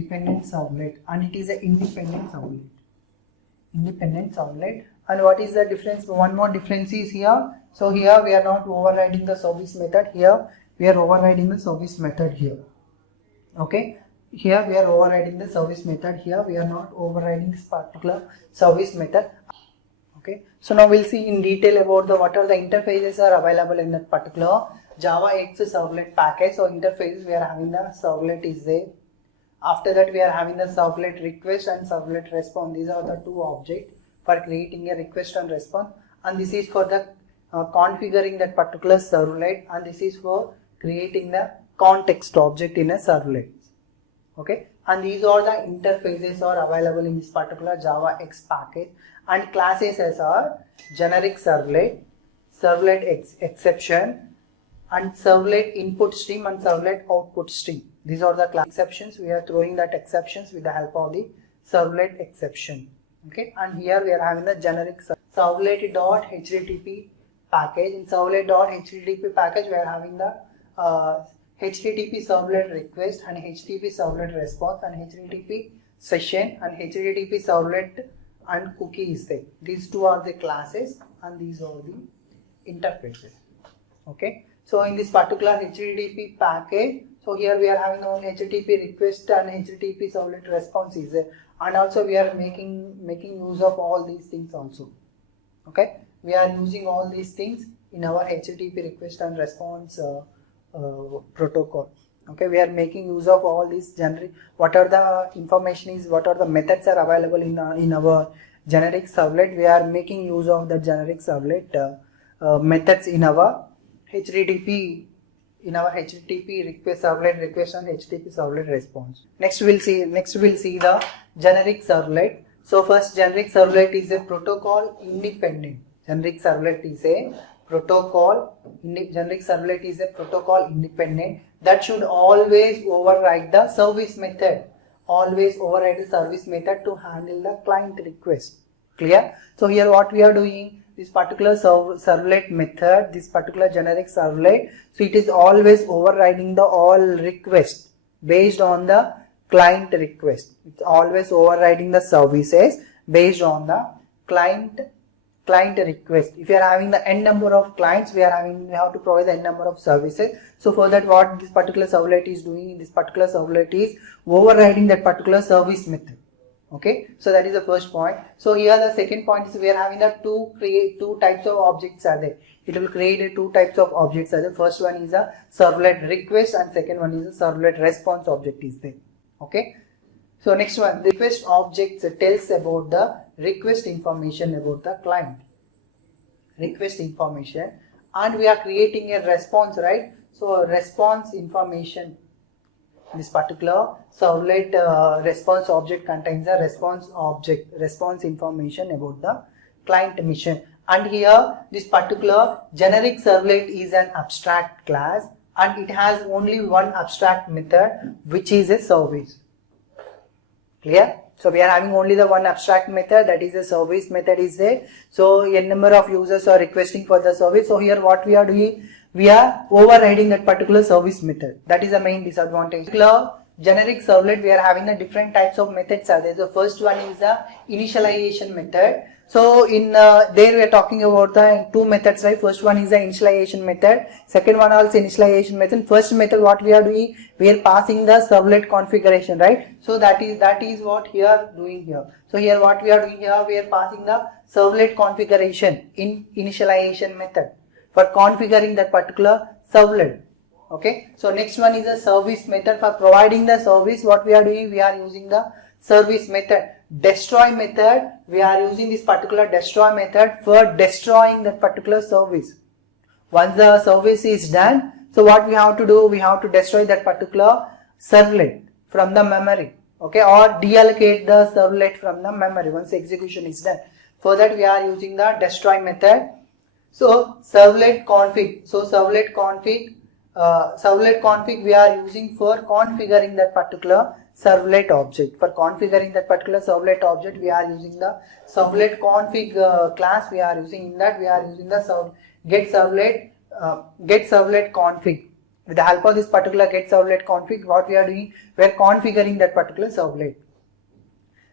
dependent servlet, and it is an independent servlet. Independent servlet. And what is the difference? One more difference is here. So here we are not overriding the service method. Here we are overriding the service method here. Okay. Here we are overriding the service method. Here we are not overriding this particular service method. Okay. So now we'll see in detail about the what are the interfaces are available in that particular Java X servlet package. So interfaces, we are having the servlet is there. After that we are having the servlet request and servlet response. These are the two objects for creating a request and response, and this is for the configuring that particular servlet, and this is for creating the context object in a servlet. Okay, and these are the interfaces are available in this particular Java X package, and classes as are generic servlet, servlet exception, and servlet input stream and servlet output stream. These are the class exceptions. We are throwing that exceptions with the help of the servlet exception. Okay, and here we are having the generic servlet.http package. In servlet.http package we are having the HTTP servlet request and HTTP servlet response and HTTP session and HTTP servlet and cookie is there. These two are the classes and these are the interfaces. Okay, so in this particular HTTP package, so here we are having only HTTP request and HTTP servlet response is there, and also we are making use of all these things also. Okay, we are using all these things in our HTTP request and response protocol. Okay, we are making use of all these generic, what are the information is, what are the methods are available in our generic servlet. We are making use of the generic servlet methods in our HTTP request, servlet request and HTTP servlet response. Next we'll see the generic servlet. So first, generic servlet is a protocol independent. Generic servlet is a protocol independent that should always override the service method. Always override the service method to handle the client request. Clear? So here what we are doing, this particular servlet method, this particular generic servlet, so it is always overriding the all request based on the client request. It's always overriding the services based on the client request. If you are having the n number of clients, we have to provide the n number of services. So for that, what this particular servlet is doing, this particular servlet is overriding that particular service method. Okay, so that is the first point. So here the second point is we are having the two types of objects are there. It will create two types of objects are there. First one is a servlet request and second one is a servlet response object is there. Okay, so next one, request objects tells about the request information about the client. Request information, and we are creating a response, right? So response information. This particular servlet response object contains a response information about the client mission. And here this particular generic servlet is an abstract class and it has only one abstract method, which is a service. Clear? So we are having only the one abstract method, that is a service method is there. So a number of users are requesting for the service. So here what we are doing, we are overriding that particular service method. That is the main disadvantage. Particular generic servlet, we are having the different types of methods are there. The first one is the initialization method. So in there we are talking about the two methods, right? First one is the initialization method. Second one also initialization method. First method, what we are doing, we are passing the servlet configuration, right? So that is what here doing here. So here what we are doing here, we are passing the servlet configuration in initialization method for configuring that particular servlet. Okay. So next one is the service method. For providing the service, what we are doing, we are using the service method. Destroy method, we are using this particular destroy method for destroying that particular service. Once the service is done, so what we have to do, we have to destroy that particular servlet from the memory. Okay, or deallocate the servlet from the memory once the execution is done. For that we are using the destroy method. So servlet config. So servlet config we are using for configuring that particular servlet object. For configuring that particular servlet object, we are using the servlet config class. We are using in that we are using the get servlet config. With the help of this particular get servlet config, what we are doing, we are configuring that particular servlet.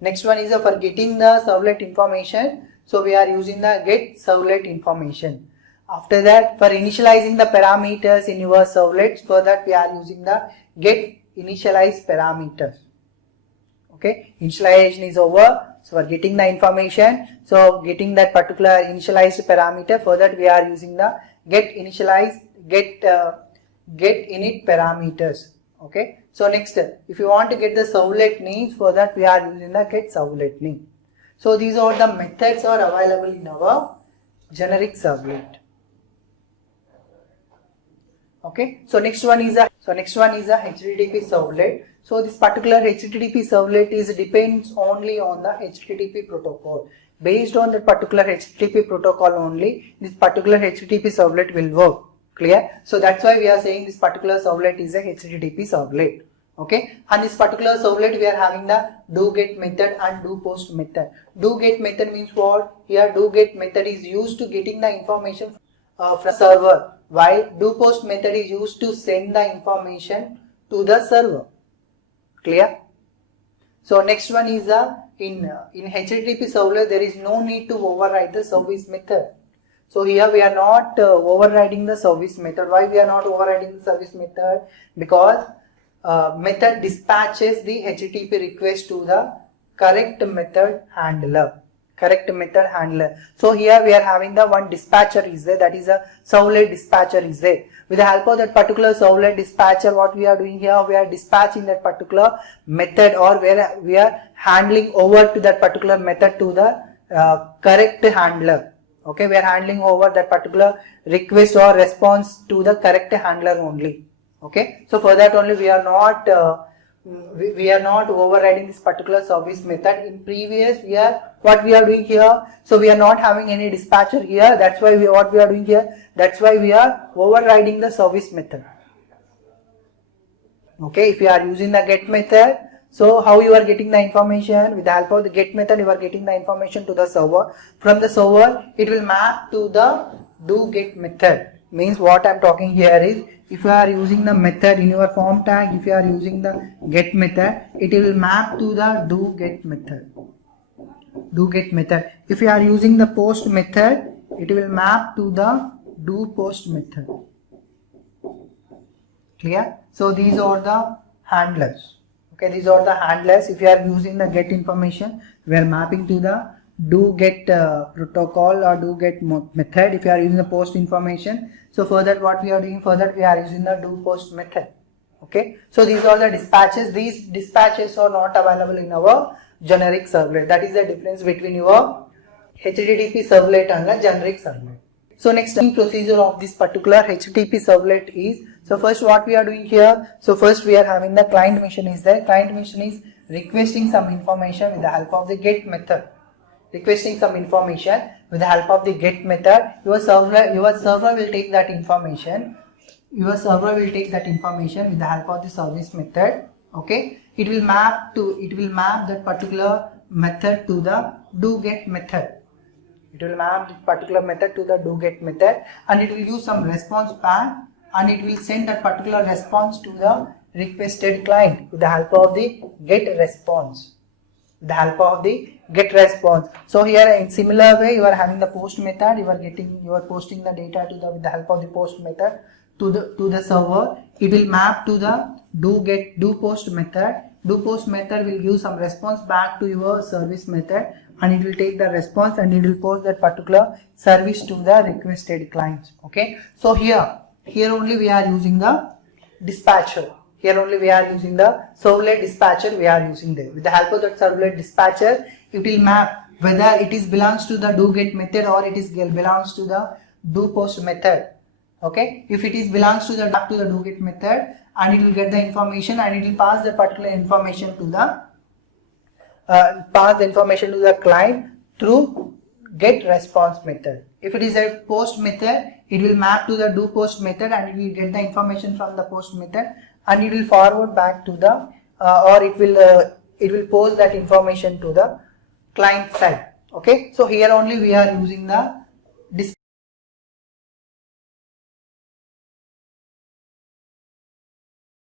Next one is for getting the servlet information. So we are using the get servlet information. After that, for initializing the parameters in your servlets, for that we are using the get initialize parameters. Okay, initialization is over. So for getting the information, so getting that particular initialized parameter, for that we are using the get initialize get init parameters. Okay, so next, if you want to get the servlet names, for that we are using the get servlet name. So these are the methods are available in our generic servlet. Okay, so next one is a HTTP servlet. So this particular HTTP servlet depends only on the HTTP protocol. Based on that particular HTTP protocol only, this particular HTTP servlet will work. Clear? So that's why we are saying this particular servlet is a HTTP servlet. Okay, and this particular servlet we are having the do get method and do post method. Do get method means what? Here do get method is used to getting the information from the server, while do post method is used to send the information to the server. Clear? So next one is in HTTP servlet there is no need to override the service method. So here we are not overriding the service method. Why we are not overriding the service method? Because method dispatches the HTTP request to the correct method handler. So here we are having the one dispatcher is there, that is a servlet dispatcher is there. With the help of that particular servlet dispatcher, what we are doing here, we are dispatching that particular method, or where we are handling over to that particular method to the correct handler. Okay, we are handling over that particular request or response to the correct handler only. Okay, so for that only we are not overriding this particular service method. In previous what we are doing here, so we are not having any dispatcher here. That's why what we are doing here. That's why we are overriding the service method. Okay, if you are using the get method, so how you are getting the information? With the help of the get method, you are getting the information to the server. From the server, it will map to the do get method. Means what I am talking here is, if you are using the method in your form tag, if you are using the get method, it will map to the do get method. If you are using the post method, it will map to the do post method. Clear? So these are the handlers. Okay, these are the handlers. If you are using the get information, we are mapping to the do get protocol or do get method. If you are using the post information, so for that what we are doing, for that we are using the do post method. Okay, so these are the dispatches. These dispatches are not available in our generic servlet. That is the difference between your HTTP servlet and the generic servlet. So next procedure of this particular HTTP servlet is, so first what we are doing here, so first we are having the client mission is there. Client mission is requesting some information with the help of the get method. Requesting some information with the help of the get method. Your server will take that information. With the help of the service method. Okay, it will map that particular method to the do get method. It will map this particular method to the do get method, and it will use some response path, and it will send that particular response to the requested client with the help of the get response. So here in similar way, you are having the post method. You are posting the data to the with the help of the post method to the server. It will map to the do post method. Do post method will give some response back to your service method, and it will take the response and it will post that particular service to the requested clients. Okay, so here only we are using the dispatcher. Here only we are using the servlet dispatcher. We are using there. With the help of that servlet dispatcher, it will map whether it is belongs to the do get method or it is belongs to the do post method. Okay, if it is belongs to the do get method, and it will get the information and it will pass the particular information to the client through get response method. If it is a post method, it will map to the do post method and it will get the information from the post method, and it will forward back to the it will post that information to the client side. Okay, so here only we are using the